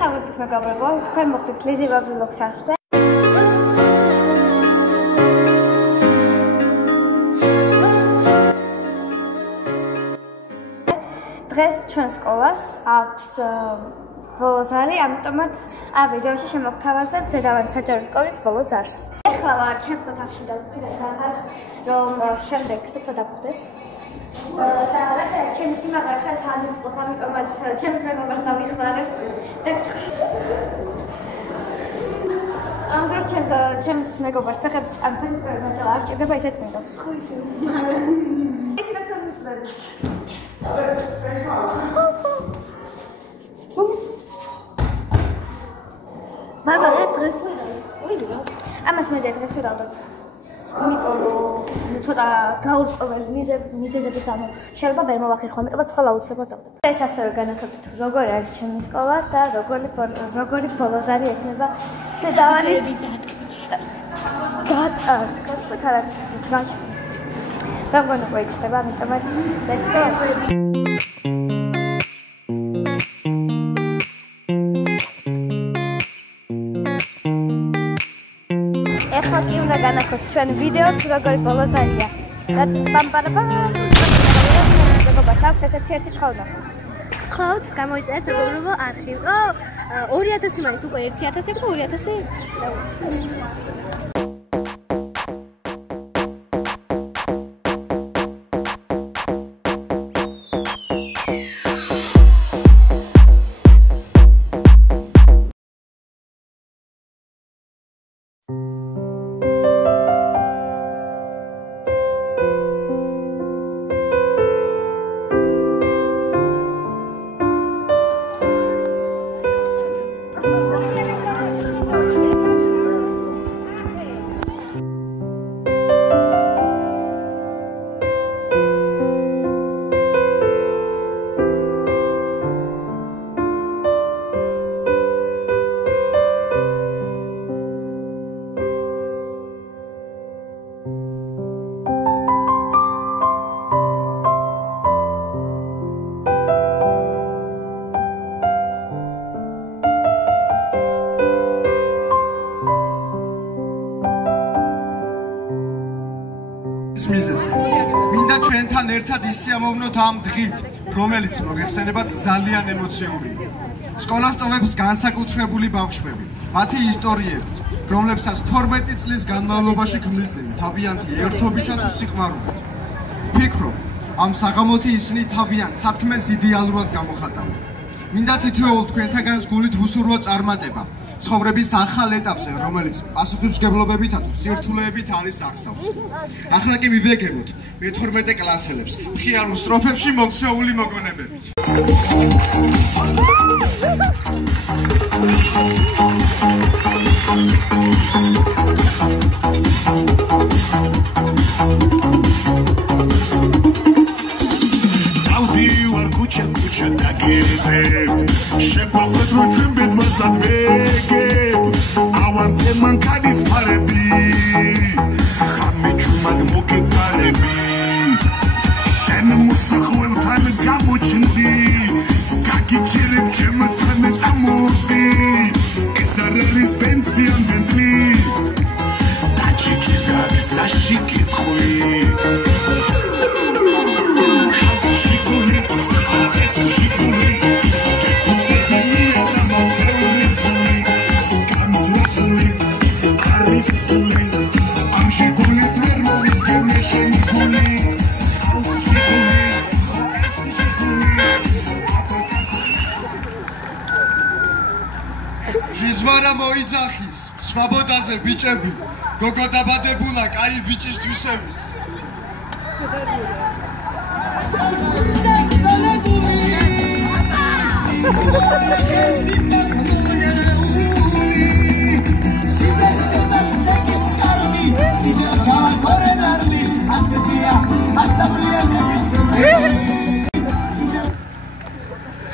მოგესალმებით მეგობრებო, თქვენ მოხდით ლიზივა ვლოგს არხზე. დღეს ჩვენ სკოლას აქვს ბოლო ზარი, ამიტომაც ამ ვიდეოში შემოგთავაზებთ ზედავანი საჯარო სკოლის ბოლო ზარს. ეხლა ვარ ჩემს ოთახში დავწყიდე კახას, რომ შემდეგ სუფთა დაგხვდეს. და რა ჩემი სიმაღლე ხეს ამიწყოს, ამიტომაც ჩემს მეგობრებს დავიხმარებ. ამ დროს ჩემს მეგობრებს ფეხებს ამ ფეხებს მაჭალა არ ჭირდება, ისე წმინდობს. ხო იცი. ისე დაგწევს. მაგრამ ეს დღეს მე დავიწყო. ამას მე დღეს ვიდავდო. იმიტომ რომ ცოტა გაურკვეველ მიზეზების გამო შეიძლება ვერ მოვახერხო, ამიტომაც ხოლმე აუცილებლად დავდებ. ეს ასევე განაცხადოთ, როგორი არის ჩემი სკოლა და როგორი ბოლო ზარი ექნება ზედავანის გატარდა. რა მოიწყება, ამიტომაც let's go. ეხლა კი უნდა განაცხადოთ ჩვენი ვიდეო თუ როგორი ბოლო ზარია. და პამპარაპა. მეგობრებს აქვს ესეთი ერთი თხოვნა. ხოთ, გამოიწერეთ მეგობრებო არხი. 2000 მაინც უკვე 1000 იქნება 2000. მინდა ჩვენთან ერთად ისიამოვნოთ ამ დღით, რომელიც მოგეხსენებათ ძალიან ემოციურია. სკოლას ტოვებს განსაკუთრებული ბავშვები, მათი ისტორიებით, რომლებსაც 12 წლის განმავლობაში ქმნიდნენ თავიანთი ერთობითა თუ სიხმარობით. ვფიქრობ, ამ საღამოთი ისინი თავიანთ საქმეს იდეალურად გამოხატავენ. მინდა თითოეულ თქვენთაგანს გულით ვუსურვო წარმატება ცხოვრების ახალ ეტაპზე, რომელიც პასუხისმგებლობებითა თუ სირთულეებით არის აღსავს. ახლა კი მივეგებოთ მე-12 კლასელებს მხიარულ სტროფებში მოქცეული მოგონებებით. დავდივარ ქუჩა დაგეძებ, შეგვახვედრ ჩვენ ბედვასად ვეგებ, ავანტე მანქანის ფარები, ხამე ჩუმად მოგეკარები, შენ მოსახველთან გამოჩნდი, გაგიჩერებ ჩემთან წამოდი, ეს არ არის პენსიონერი, დაჭიქი და ვისაში კითხვი. ჟიზვარა მოიძახის, სვაბოდაზე ბიჭები, გოგო დაბადებულა კაი ბიჭისთვისებით.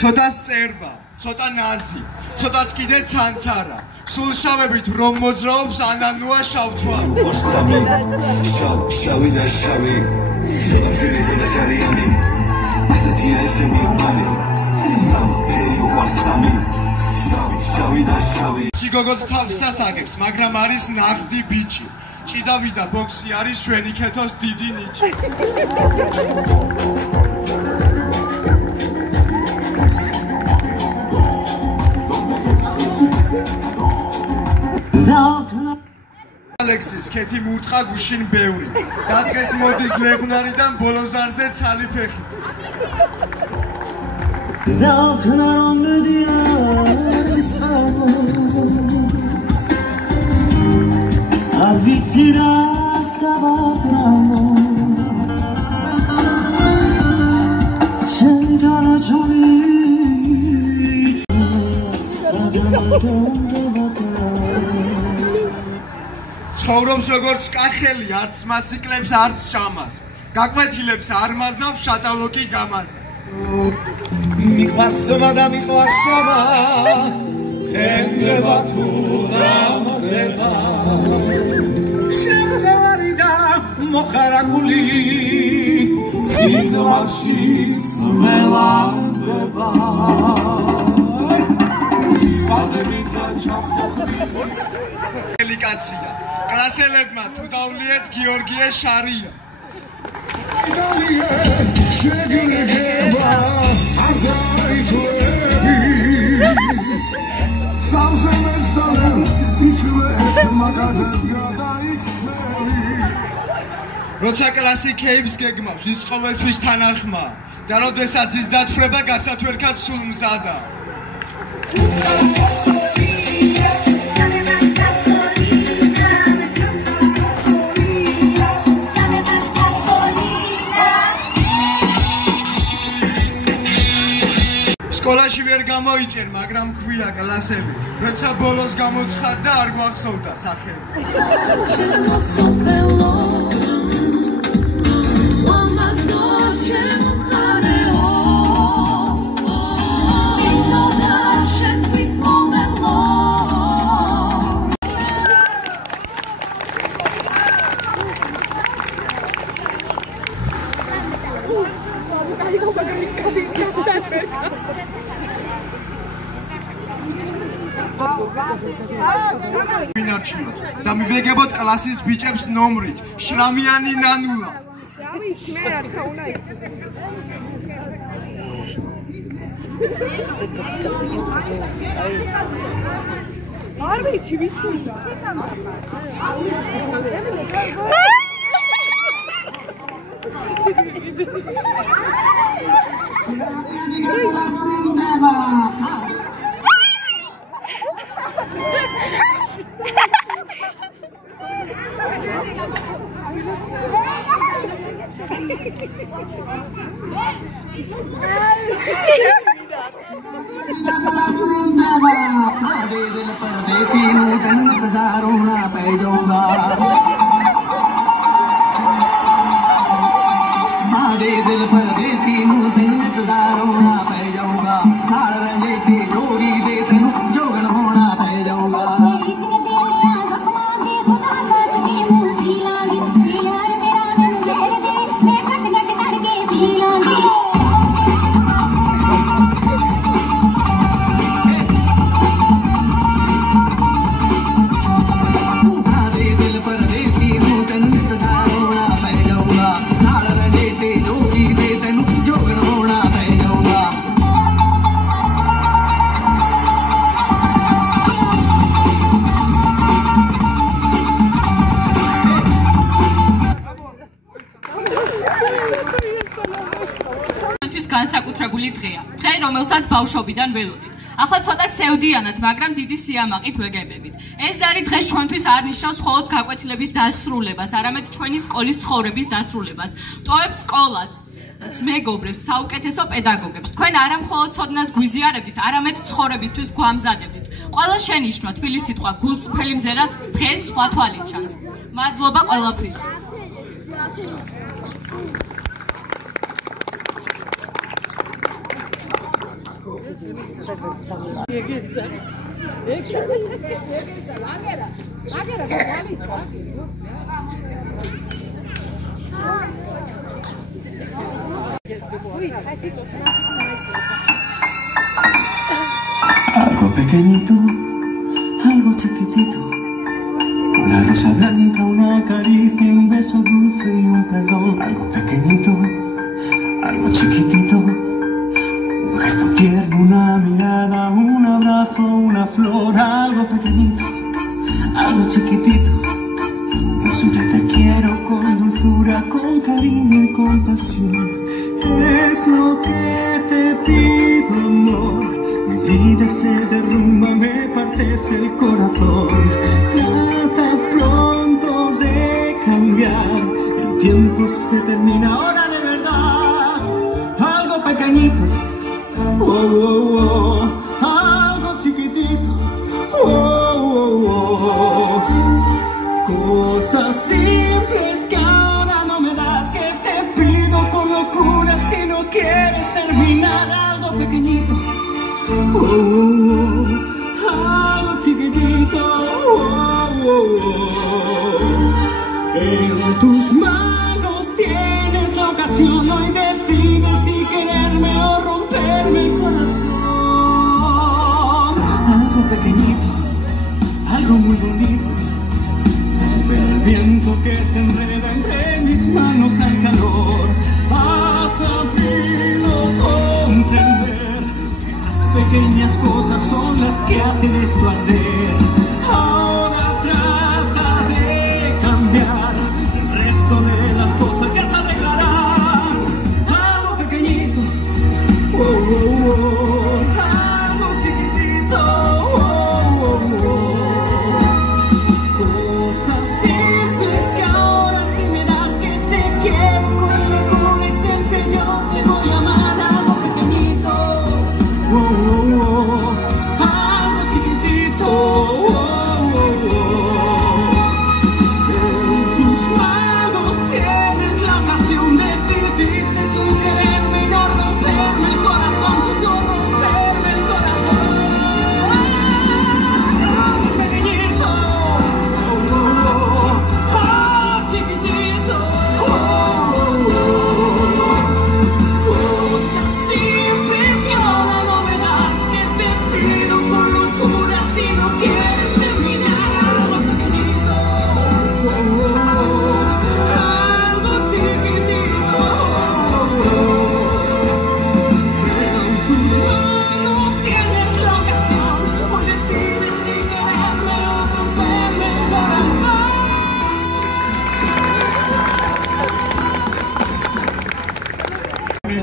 ცოტა წერვა, ცოტა ნაზი, ცოტაც კიდე ცანცარა, სულ შავებით რომ მოძრაობს ანანუა შავთვარი. ვარსამი, შავი და შავი, ცოტა ჟილე ჟარიანი, ასეთია შენი უკანი, სამფერი ვარსამი, შავი გოგოც თავსას აგებს, მაგრამ არის ნაღდი ბიჭი. ჭიდავიდა ბოქსი არის ჩვენი ქეთოს დიდი ნიჭი. ალექსის ქეთი მურთხა გუშინ ბევრი. და დღეს მოდის ლეღვნარიდან ბოლოზარზე ცალი ფეხით. ცხოვრობს როგორც კახელი, არც მას იკლებს, არც ჭამას. გაკვეთილებს არ მაზავს, შატალოკი გამაზა. მიყვარს სომა და მიყვარს შობა, თენდება თუ დამდება. შემწევარი და მოხარაგული, სიძვალში სმელანდება. სადებით და ჩახოხდილი ელიკაცია. კლასელებმა თუ დავლიეთ გიორგიე შარია. შეგრეგება არ დაითვლები სამსემეს და იქვეს მაგადებს გადაიქცევი. როცა კლასი ქეიფს გეგმავს, ის ყოველთვის თანახმაა და როდესაც ის დათვრება, გასათვერქად სულ მზადა. სკოლაში ვერ გამოიჭერ, მაგრამ ქვია კლასები. როცა ბოლოს გამოცხადდა, არ გვახსოვდა სახელი. ვინარჩიოთ და მივეგებოთ კლასის ბიჭებს ნომრით. შრამიანი ნანულა. დავით, მე რაც უნდა იცოდე. არ ვიცი ვიცი. განსაკუთრებული დღეა. დღე, რომელსაც ბავშვობიდან ველოდით. ახლა ცოტა სევდიანად, მაგრამ დიდი სიამაყით ვეგებებით. ეს არის დღეს ჩვენთვის არ ნიშნავს მხოლოდ გაკვეთილების დასრულებას, არამედ ჩვენი სკოლის ცხოვრების დასრულებას. ტოვებს სკოლას, მეგობრებს, საუკეთესო პედაგოგებს. თქვენ არა მხოლოდ ცოდნას გვიზიარებდით, არამედ ცხოვრებისთვის გვამზადებდით. ყველა შენიშვნა, თბილი სიტყვა, გულწრფელი მზერაც დღეს სხვა თვალით ჩანს. მადლობა ყველაფრის. Algo pequeñito, algo algo chiquitito, una rosa blanca, una caricia, un beso dulce y un perdón, algo pequeñito, algo chiquitito, un gesto tierno, una mirada, un abrazo, una flor, algo pequeñito, algo chiquitito. Siempre te quiero con dulzura, con cariño y compasión. Es lo que te pido, amor. Mi vida se derrumba, me partes el corazón. Trata pronto de cambiar. El tiempo se termina ahora de verdad. Algo pequeñito, oh, oh, oh. Algo chiquitito, oh, oh, oh. Cosas simples que ahora no me das, que te pido con locura si no quieres terminar. Algo pequeñito, oh, oh, oh. Algo chiquitito, oh, oh, oh. En tus manos tienes la ocasión, hoy decides si quererme o romperme el corazón. Algo pequeñito, algo muy bonito, el viento que se enreda entre mis manos al calor. Has sabido comprender que las pequeñas cosas son las que hacen esto arder. Ahora trata de cambiar, el resto de las cosas ya se arreglarán. Algo pequeñito, oh, oh, oh. Algo chiquitito, oh, oh, oh. Cosas simples que ahora si me das, que te quiero con locura y siempre yo te voy a amar. Algo pequeñito, oh, oh, oh. Algo chiquitito, oh, oh, oh. En tus manos tienes la ocasión, decidiste tú quererme y no romperme el corazón, no romperme el corazón. Algo pequeñito, chiquitito, oh, oh, oh. Cosas simples que ahora no me das, que te pido con locura si no quieres terminar. Algo pequeñito, oh, oh, oh. Algo chiquitito, oh, oh, oh. En tus manos tienes la ocasión, hoy decides si quererme o romperme el corazón.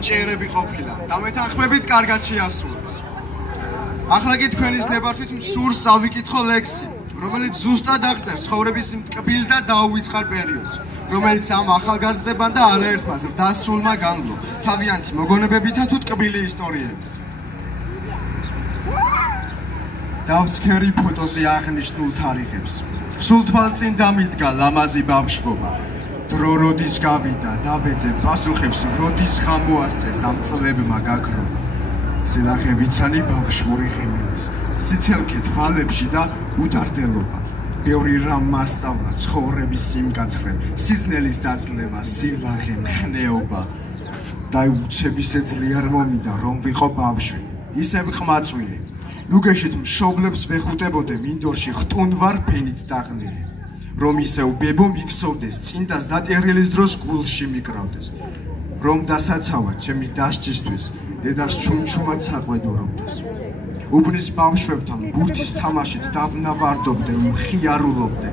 ჭერები ყოფილა და მეთანხმებით კარგად შეასრულეს. ახლა კი თქვენის ნებართვით მსურს წავიკითხო ლექსი, რომელიც ზუსტად აღწერს ცხოვრების ტკბილ და დაუვიწყარ პერიოდს, რომელიც ამ ახალგაზრდებან და არაერთმა ზრდასრულმა განვლო თავიანთი მოგონებებითა თუ ტკბილი ისტორიებით. დავცქერი ფოტოზე აღნიშნულ თარიღებს. სულ თვალწინ დამიდგა ლამაზი ბავშვობა. დრო როდის გავიდა და ვეძებ პასუხებს, როდის ხამოასწრეს ამ წლებმა გაქრობა. სილახე ვიცანი ბავშვური ხიმილის, სიცელქე თვალებში და უდარდელობა. ბევრი რამ მასწავლა ცხოვრების სიმკაცრემ, სიძნელის დაძლევა, სილახე, მხნეობა. დაუცების ეძლია არ მომიდა რომ ვიყო ბავშვი, ისევ ყმაწვილი. ნუგეშით მშობლებს ვეხუტებოდე მინდორში ხტუნვარ ფენით დაღნილი. რომ ისევ ბებო მიგსოვდეს, წინდას დატერილის დროს გულში მიკრავდეს. რომ დასაცავად ჩემი დასჯისთვის, დედას ჩუმჩუმად საყვედურობდეს. უბნის ბავშვებთან ბურთის თამაშით დავნავარდობდე, მხიარულობდე.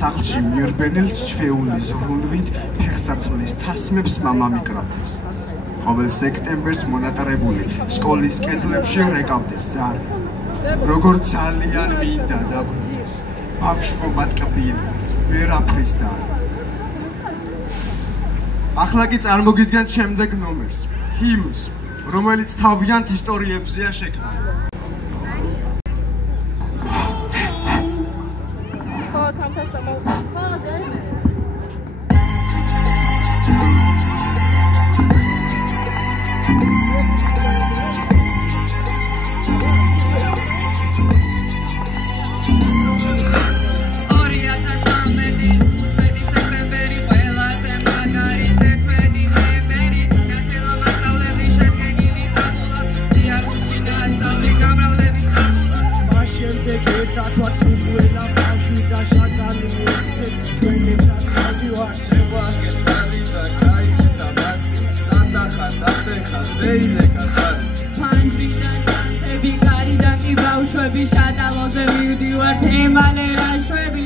სახლში მიერბენილს ჩვეული ზრუნვით, ფეხსაცმლის თასმებს მამა მიკრავდეს. ყოველ სექტემბერს მონატარებული სკოლის კედლებში რეკავდეს ზარი. როგორ ძალიან მინდა დაბრუნდეს, ბავშვობა ტკბილი, ვერაფრის და. ახლა კი წარმოგიდგენთ შემდეგ ნომერს, ჰიმნს, რომელიც თავიანთ ისტორიებზეა შექმნილი. What you ფანჯრიდან ჩანთები, კარიდან კი ბავშვები, შატალოზე მივდივართ ემალე რაშვები.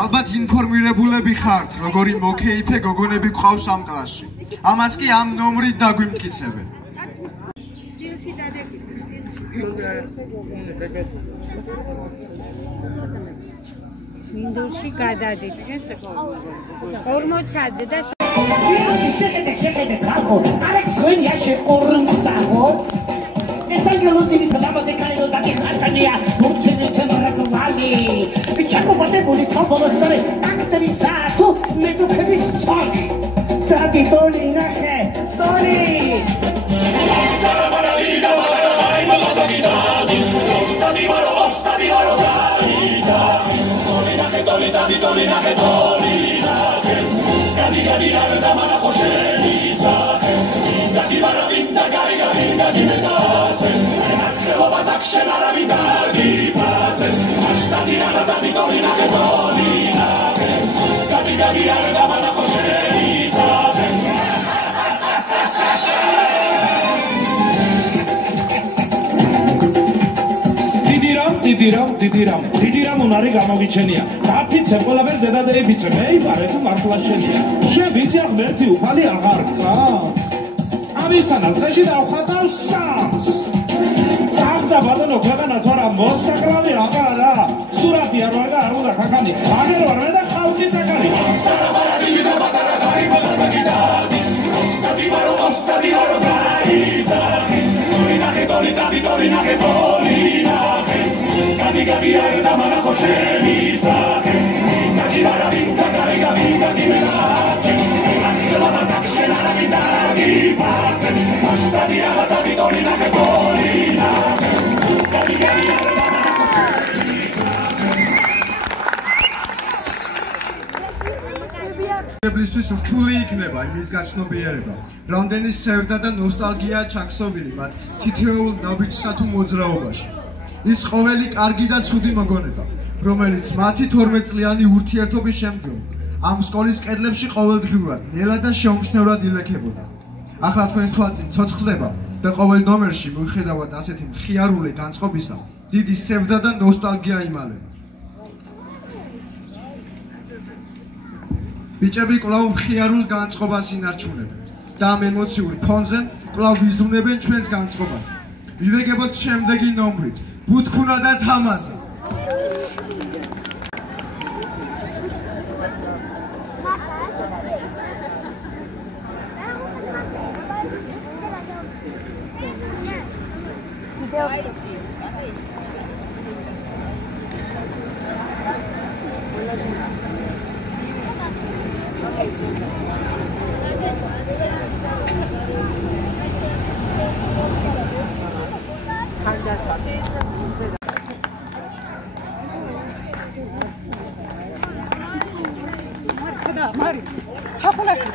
ალბათ ინფორმირებულები ხართ, როგორი მოკეიფე გოგონები გყავს ამ კლასში. ამას კი ამ ნომრით დაგვიმტკიცებენ. მინდორში გადადიქეთ 40-ზე და შეხედე ხალხო, არეკ სვენია შეყურმსახო. ეს ანგელოზი თამაზე კაირო დაგიხარტანია, თურქები თემარაკვალი. ჩაკობადებული თაბოლოსტარე აქტრისა თუ მედუქების წვალი. სადი დოლი ნახე, დოლი. Saramarida, Maragai, Malatagidadis, Ostadivaro, Ostadivaro, Gaidadis, Dolinaje, Dolinaje, Dolinaje, Dolinaje, Gadi, Gadi, Arda, Manajoshe, Isaje, Gadi, Barabinda, Gadi, Gadi, Gadi, Medase, Renatelo, Bazakše, Narabinda, Gipases, Ashtadina, Gadi, Dolinaje, Dolinaje, Gadi, Gadi, Arda, Manajoshe, Isaje, დიდირამ უნარი გამოგიჩენია. დაფიცე ყველაფერ ზედადეიფიცე, მე იფარე თუ მართლა შეშია. შევიცი ღმერთი უფალი აღარ გწა. ამისთანაც დღეში დავხატავ სამს. წახდა ბატონო ქვეყანა თორა მოსაკრავი აღარა. სურათი არ ვარ და არ უნდა ხახანი. აგერ ვარ მე და ხალხი წაკარი. სარაბარაბი და ბატარა გაი მოლადაგიდადის. ostadivaro gaidadis. Dolinaje, dolinaje, dolinaje, dolinaje. Gadi, Gadi, Arda, Manajoshe, Isaje, Gadi, Barabinda, Gadi, Gadi, Gadi, Medase, Renatelo, Bazakše, Narabinda, Gipases, Ashtadina, Gadi, Dolinaje, Dolinaje, მშობლისთვის რთული იქნება იმის გაცნობიერება. რამდენი სევდა და ნოსტალგია ჩაქსოვილი მათ თითოეულ ნაბიჯსა თუ მოძრაობაში. ის ყოველი კარგი და ცუდი მოგონება, რომელიც მათი 12 წლიანი ურთიერთობის შემდგომ ამ სკოლის კედლებში ყოველდღიურად ნელა და შეუმჩნევრად ილექებოდა. ახლა თქვენს თვალწინ ცოცხლდება და ყოველ ნომერში მიუხედავად ასეთი მხიარული განწყობისა, დიდი სევდა და ნოსტალგია იმალება. ბიჭები კვლავ მხიარულ განწყობას ინარჩუნებენ და ამ ემოციურ ფონზე კვლავ ვიზრუნებენ ჩვენს განწყობაზე. ვივეგებოთ შემდეგი ნომრით, ბუთქუნა და თამაზა. Mari, çapına kız.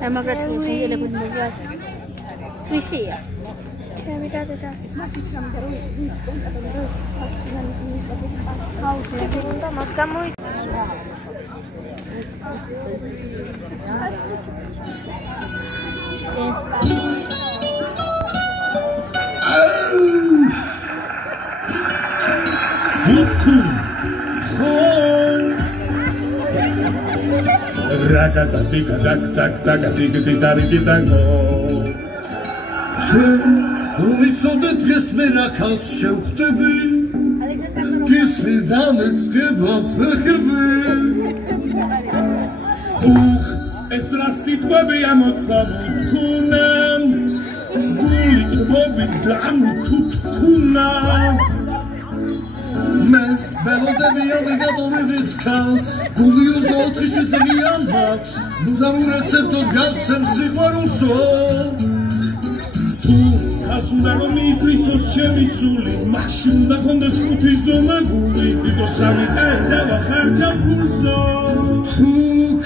Democratic Hungary Bundoga. Visia. ვიცოდე დღეს მე რა ქალს შევხვდები ისრიდან ეცდება ფეხები ეს რა სიტყვები ამოთქვა ბუთქუნამ გული ტბობი დამთუთქუნა მე ველოდები ალიგატორებით ქალს გული 24 შეძგიან მაქვს მუდამურეცებდო გავცემ სიყვარულსო ხალს უნდა რომ მიითვისოს ჩემი სული მაშინ უნდა კონდეს ხუთი ზომა გული იყო სამი და ვახარჯა ფულსო თუ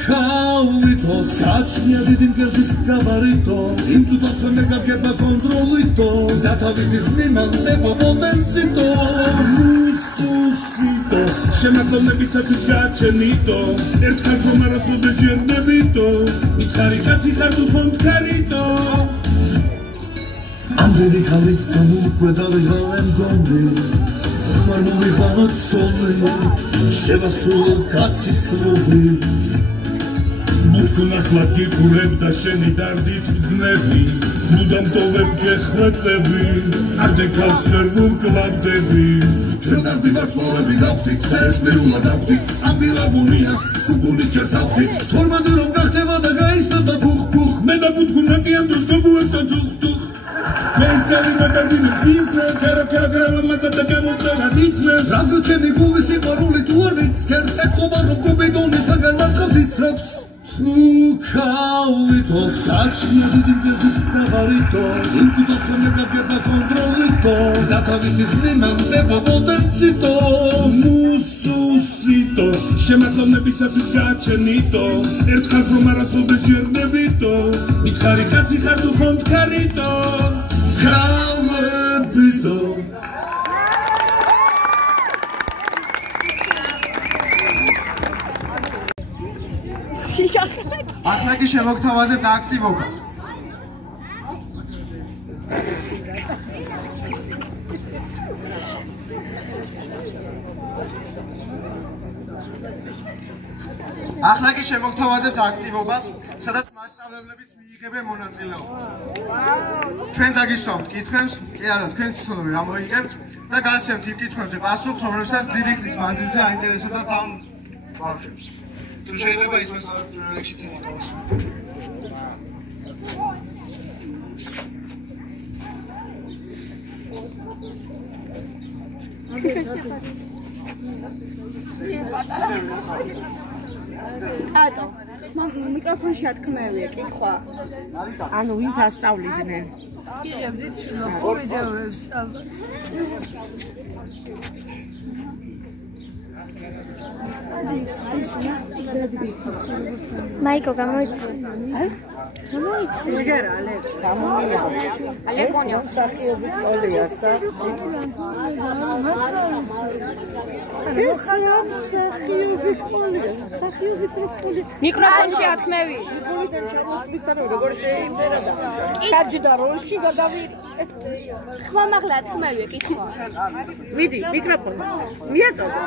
ქალითო საჩნია დიდი მკერდის გაბარიტო იმ თუთას მე გაგება კონტროლიტო და თავისი ხმიმანდება პოტენციტო მუსუსიტო შემაგონებისათვის გაჩენიტო ერთხელ რომ არასოდეს ჯერდებიტო მითხარი კაცი ხარ თუ ფონდქარიტო ამდენი ქალის გამოუკვეთა ვიღალემ გონდი ხმარ მოვიყვანოთ სოლი შევასრულო კაცის რობი ბუთქუნა გიყურებ და შენი დარდით გნები მუდამ ტოვებ გეხვეწები არდე ქალს ვერ ვუკლავდები ჩვენ დარდი ვარსკვლავები გავხდით საერთს მეულა დავხდით ამ ფილარმონიას გუგული ჯერს ავხდით თორმეტი რომ გახდება და გაიზრდა ფუხ ფუხ მე და ბუთქუნა კი ამ დროს გოგუერთდა თუხ თუხ ეს გალიმა ბიზნე კერა ლამაზად გამოწევა დიცმე რამგო ჩემი გულის სიყვარული თუ არ ვიცქერს ეწყობა რომ გუბიდონის მაგარ მარხავს ისრებს თუ ქალითო საჩნია დიდი მკერდის გაბარიტო იმ თუთას რომ მე გაგება კონტროლიტო და თავისი ხმიმანდება პოტენციტო მუსუსიტო შემაგონებისათვის გაჩენიტო ერთხელ რომ არასოდეს ჯერდებიტო მითხარი კაცი ხარ თუ ფონდქარიტო ქალებიტო ახლა კი შემოგთავაზებთ აქტივობას. ახლა კი შემოგთავაზებთ აქტივობას, სადაც მასწავლებლებიც მიიღებენ მონაწილეობას. თქვენ დაგისვამთ კითხვებს, კი არა, თქვენ თვითონ რა მოიგებთ და გასცემთ იმ კითხვებზე პასუხს, რომლებსაც დიდი ხნის მანძილზე აინტერესებდათ ამ ბავშვებს. თუ შეიძლება ის მასწავლებლებში თემატოს. Tato. მიკროფონში ათქმევია კითხვა. ანუ ვინც ასწავლიდნენ. იღებდით შნახო ვიდეოებს ალბათ. მაიკო გამოიცი. გამოიცი. ეგერა ალეკ გამომია. ალეკონია მსახიობი წოლია საქსი. ეს რა მსახიობი წოლია. მსახიობი წოლია. მიკროფონში ათქმევი. გულიდან ჩამოსვისთან როგორ შეიძლება და ჩაჯდა როლში გადავი. ხმა მაღლა ათქმევია კითხვა. მიდი მიკროფონი. მიაწოდო.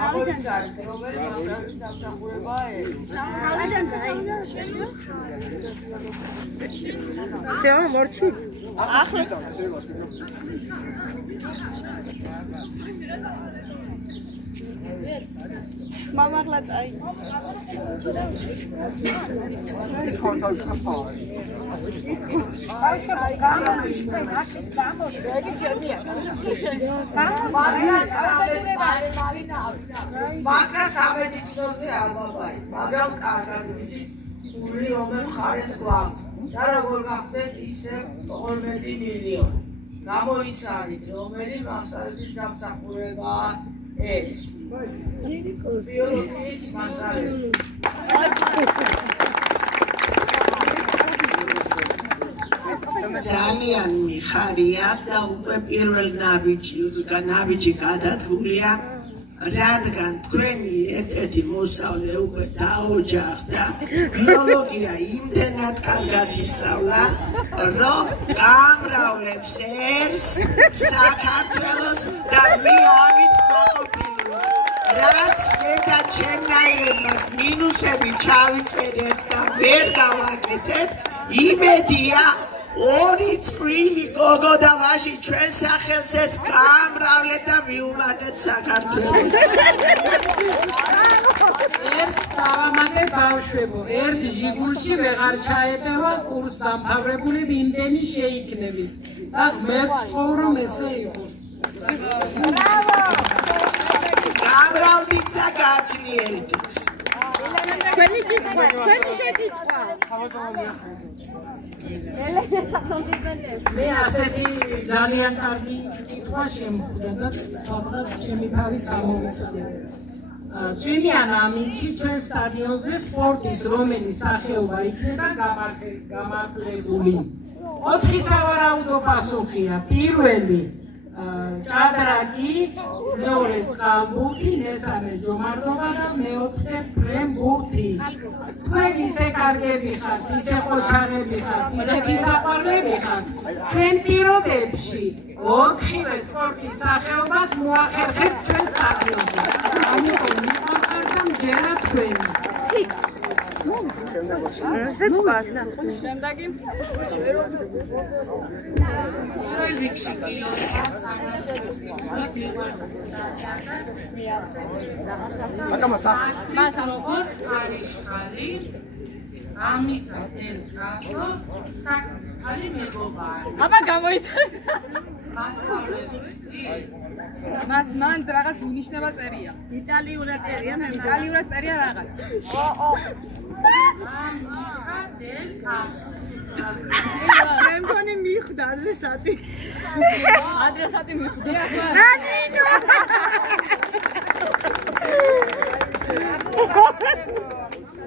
გამოგიცარით რომელი მასალის დამსახურებაა ეს? всё, მორჩით. ახლა მამაღლა წაი. მაგრამ სამედიცინოზე არ ვაბარი, მაგრამ კარგად ვიცით, გული რომელ მხარეს გვაქვს და როგორ გახდეთ ისე 12 მილიონი. გამოიცანით, რომელი მასალების დამსახურებაა ეს? ბიოლოგიის მასალები. ძალიან მიხარია და უკვე პირველ ნაბიჯი გადადგულია, რადგან თქვენი ერთ-ერთი მოსწავლე უკვე დაოჯახდა, ბიოლოგია იმდენად კარგად ისწავლა, რომ გამრავლებს ერს საქართველოს და მე ამით მაყოფილია. რაც მე და ჩემნაირებმა მინუსები ჩავიწერეთ და ვერ გავაკეთეთ, იმედია ორი წყვილი გოგო და ვაჟი ჩვენ სახელზეც გამრავლეთ და მიუმატეთ საქართველოს. ერთ დავამატე ბავშვებო, ერთ ჟიგულში ვეღარ ჩაეტევა კურს დამთავრებული იმდენი შეიქნებით და ღმერთს ვთხოვ რომ ესე იყოს. გამრავლდით და გაცლიერდით. თქვენი კითხვა, თქვენი შეკითხვა. მე ასეთი ძალიან კარგი კითხვა შემხვდა და სადღაც ჩემი თავი წამოვიწყდა. წვიმიან ამინჩი ჩვენ სტადიონზე სპორტის რომელი სახეობა იქნება გამართლებული? 4 სავარაუდო პასუხია. პირველი ჭადრაკი, მეორე წყალბურთი, მესამე ჯომარდობა და მეოთხე ფრენბურთი. თქვენ ისე კარგები ხართ, ისე ყოჩაღები ხართ, ისე გისაყვარლები ხართ. ჩვენ პირობებში 4-ვე სპორტის სახეობას მოახერხებთ ჩვენ სტადიონზე. ამიტომ მიყვარხარ და მჯერა თქვენი. შემდეგი მას როგორც კარიშხალი ამიტომ ელკასო საკისკალი მეგობარი. აბა გამოიცეთ. მას მან რაღაც უნიშნება წერია. იტალიურად წერია, მე იტალიურად წერია რაღაც. მე მგონი მიხვდა ადრესატი. ადრესატი მიხვდა. ნანინო.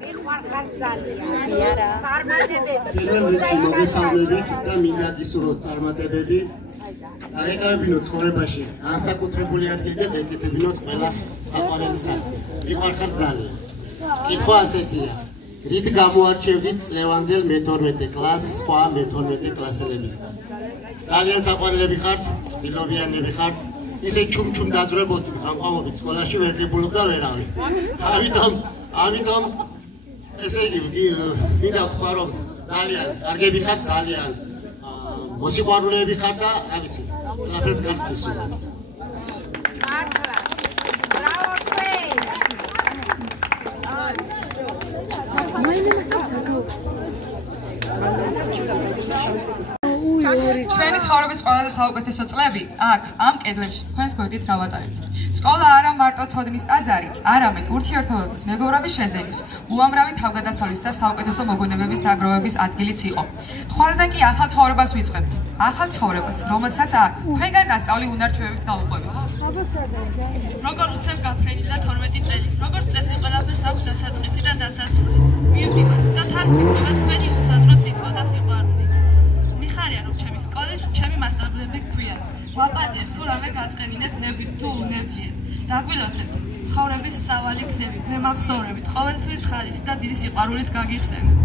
მიხვარხარ ძალიან. არა. წარმატებები. პირველ რიგში მოგესალმებით და მინდა გისურვოთ წარმატებები. დაეკავებინოთ ცხოვრებაში განსაკუთრებული ადგილი და ეკეთებინოთ ყველას საყვარელისა. მიყვარხარ ძალიან. კითხვა ასეთია. რით გამოარჩევდით წლევანდელ მე-12 კლასს სხვა მე-12 კლასელებისგან? ძალიან საყვარელები ხართ, ცდილობიანები ხართ, ისე ჩუმ-ჩუმ დაძვრებოდით გამყამობით სკოლაში ვერ გებულობდა ვერავინ. ამიტომ ესე იგი მინდა ვთქვა რომ ძალიან კარგები ხართ, ძალიან მოსიყვარულეები ხართ და რა ვიცი, ყველაფერს კარგს გისურვებთ. ჩვენ ჩვენი ცხოვრების ყველაზე საუკეთესო წლები აქ, ამ კედლებში, თქვენს გვერდით გავატარეთ. სკოლა არა მარტო ცოდნის ტაძარი, არამედ ურთიერთობების, მეგობრობის შეძენის, უამრავი თავგადასავლის და საუკეთესო მოგონებების დაგროვების ადგილიც იყო. ხვალიდან კი ახალ ცხოვრებას ვიწყებთ. ახალ ცხოვრებას, რომელსაც აქ, თქვენგან გასწავლი უნარჩვევებით გავუყვებით. როგორ უცებ გაფრენილა 12 წელი, როგორც წესი ყველაფერს აქვს დასაწყისი და დასასრული. მივდივართ და თან გვიყვება თქვენი უსაზრო სიტყვა და სიყვარული. მიხარია რომ ჩემი სკოლაში ჩემი მასწავლებლები გვქვია. ვაპატიეს თუ რამე გაწყენინეთ ნებით თუ უნებლიეთ. დაგვილოცეთ ცხოვრების სწავალი გზები, მემახსოვრებით, ყოველთვის ხალისი და დიდი სიყვარულით გაგიხსენებთ.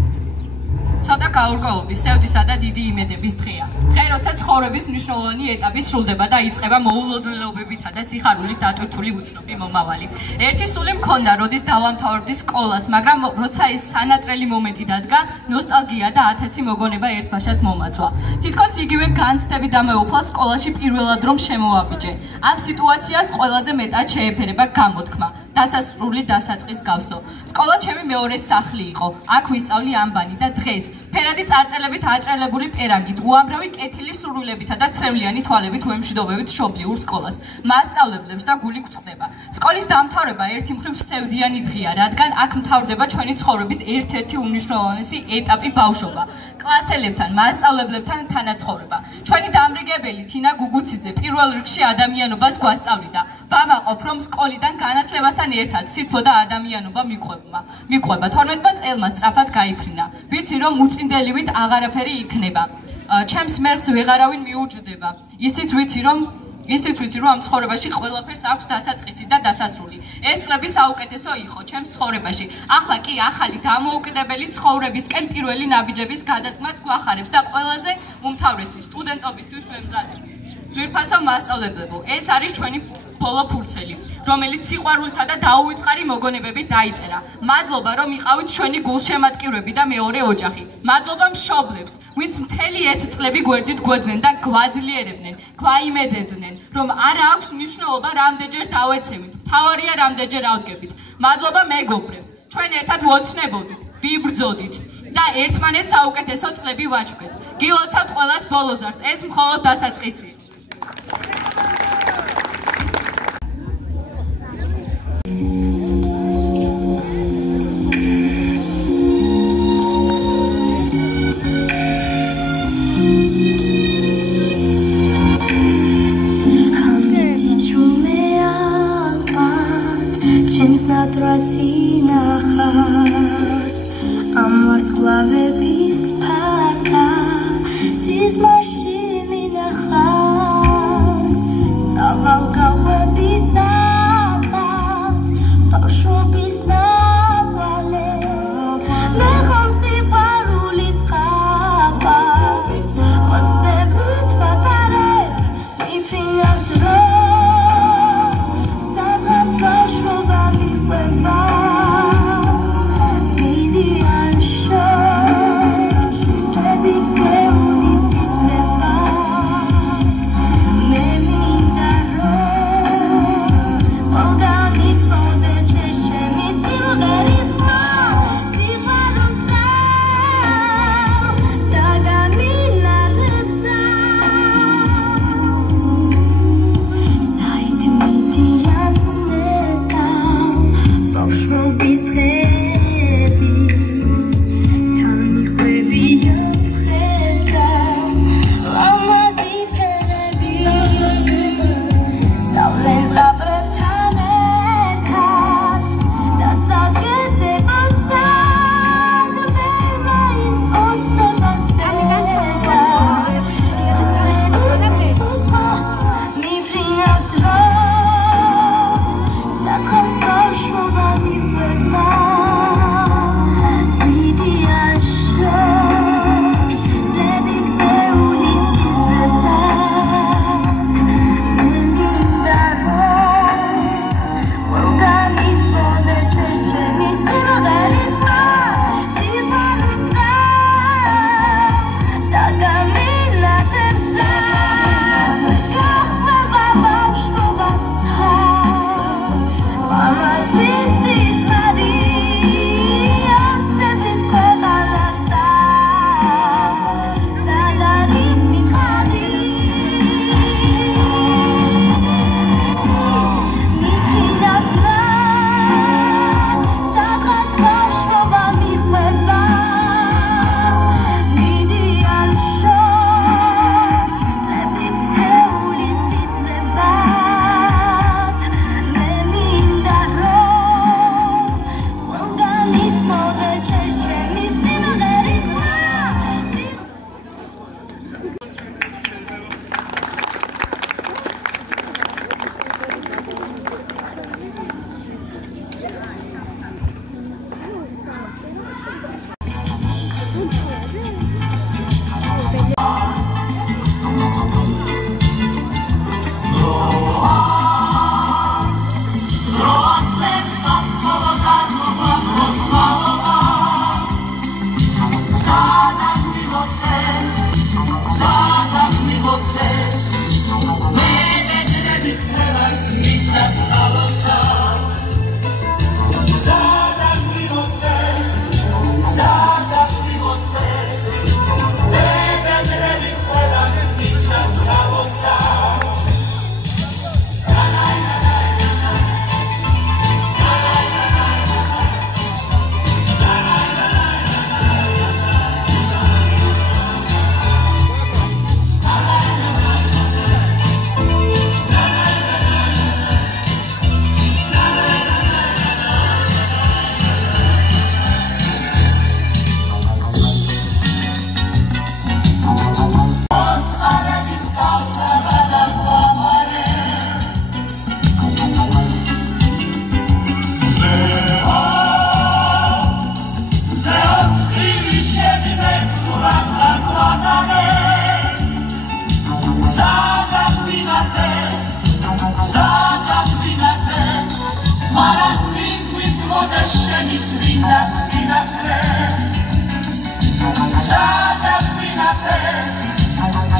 ცოტა გაურკვევების, სევდისა და დიდი იმედების დღეა. დღე, როცა ცხოვრების მნიშვნელოვანი ეტაპი სრულდება და იწყება მოულოდნელობებითა და სიხარულით დატვირთული უცნობი მომავალი. ერთი სული მქონდა, როდის დავამთავრებდი სკოლას, მაგრამ როცა ეს სანატრელი მომენტი დადგა, ნოსტალგია და 1000 მოგონება ერთბაშად მომაწვა. თითქოს იგივე განცდები დამეუფლა სკოლაში პირველად რომ შემოვაბიჯე. ამ სიტუაციას ყველაზე მეტად შეეფერება გამოთქმა. დასასრული დასაწყის გავსო. სკოლა ჩემი მეორე სახლი იყო. აქ ვისწავლი ამბანი და დღეს ფერადი წარწერებით აჭრელებული პერანგით, უამრავი კეთილი სურვილებითა და ცრემლიანი თვალებით ვემშვიდობებით მშობლიურ სკოლას. მასწავლებლებს და გული გვწდება. სკოლის დამთავრება ერთი მხრივ სევდიანი დღეა, რადგან აქ მთავრდება ჩვენი ცხოვრების ერთ-ერთი უმნიშვნელოვანესი ეტაპი ბავშვობა. კლასელებთან, მასწავლებლებთან თანაცხოვრება. ჩვენი დამრიგებელი თინა გუგუციძე პირველ რიგში ადამიანობას გვასწავლიდა. ვამაყობ, რომ სკოლიდან განათლებასთან ერთად სითბო და ადამიანობა მიყვება. 12 წელმა სწრაფად გაიფრინა. ვიცი რომ უწინდელივით აღარაფერი იქნება. ჩემს მერხს ვეღარავინ მიუჯდება. ისიც ვიცი რომ ამ ცხოვრებაში ყველაფერს აქვს დასაწყისი და დასასრული. ეს წლები საუკეთესო იყო ჩემს ცხოვრებაში. ახლა კი ახალი დამოუკიდებელი ცხოვრებისკენ პირველი ნაბიჯების გადადგმაც გვახარებს და ყველაზე უმთავრესი სტუდენტობისთვის ვემზადებ. ძვირფასო მასწავლებლებო, ეს არის ჩვენი ბოლო ფურცელი, რომელიც სიყვარულთა და დაუვიწყარი მოგონებებით დაიწერა. მადლობა, რომ იყავით ჩვენი გულშემატკივრები და მეორე ოჯახი. მადლობა მშობლებს, ვინც მთელი ეს წლები გვერდით გვედგნენ და გვაძლიერებდნენ, გვაიმედებდნენ, რომ არ აქვს მნიშვნელობა რამდენჯერ დავეცემით, მთავარია რამდენჯერ ავდგებით. მადლობა მეგობრებს, ჩვენ ერთად ვოცნებოდით, ვიბრძოდით და ერთმანეთს საუკეთესო წლები ვაჩვენეთ. გილოცავთ ყველას ბოლოზარს, ეს მხოლოდ დასაწყისია. Amor,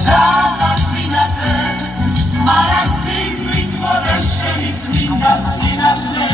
სადაც მინათე მაგრამ ციგნის მოდა შენი წმინდა სინათლე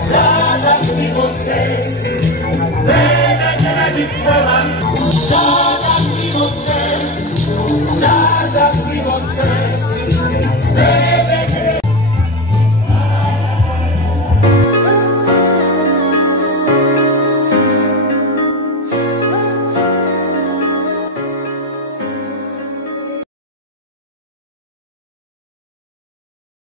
Sadać mi moce,